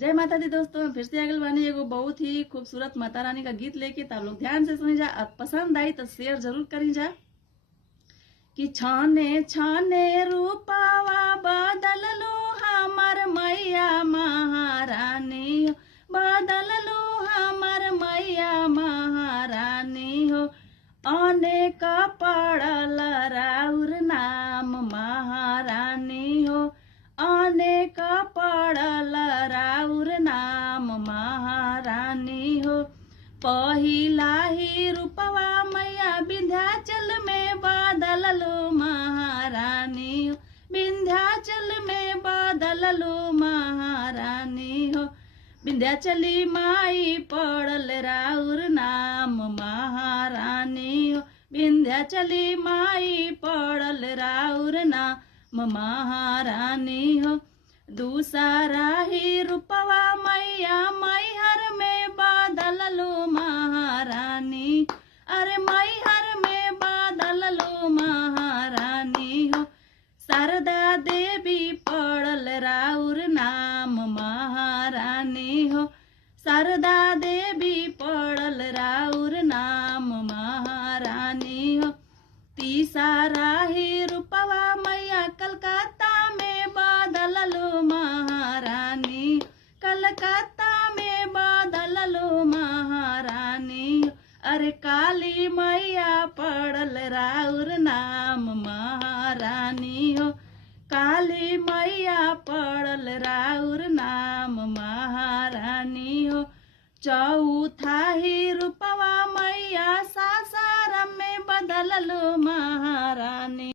जय माता दी दोस्तों, फिर से अगल बानी एगो बहुत ही खूबसूरत माता रानी का गीत लेके आप लोग ध्यान से सुनी जा। अब पसंद आई तो शेयर जरूर करी जा। कि छाने छाने रूपावा बदल लो हमर मैया महारानी हो, बदल लो हमर मैया महारानी हो। अनेक पड़ल राउर नाम महारानी हो, अनेक पड़ल राउर नाम महारानी हो। पहिला ही रूपवा मैया विंध्याचल में बदल लो महारानी हो, विंध्याचल में बदल लो महारानी हो। विंध्याचली माई पड़ल राउर नाम महारानी हो, विंध्याचली माई पड़ल राउर नाम महारानी हो। दूसरा ही रूपवा मैया मैहर में बदल लो महारानी, अरे मैहर में बदल लो महारानी हो। शारदा देवी पड़ल राउर नाम महारानी हो, शारदा देवी पड़ल राउर नाम महारानी हो। तीसरा ही रूपवा मैया कलकत्ता में बदल लो महारानी, कलकत्ता में बदल लो महारानी हो। अरे काली मैया पड़ल राउर नाम महारानी हो, काली मैया पड़ल राउर नाम महारानी हो। चौथा ही रूपवा मैया सासाराम में बदल लो महारानी।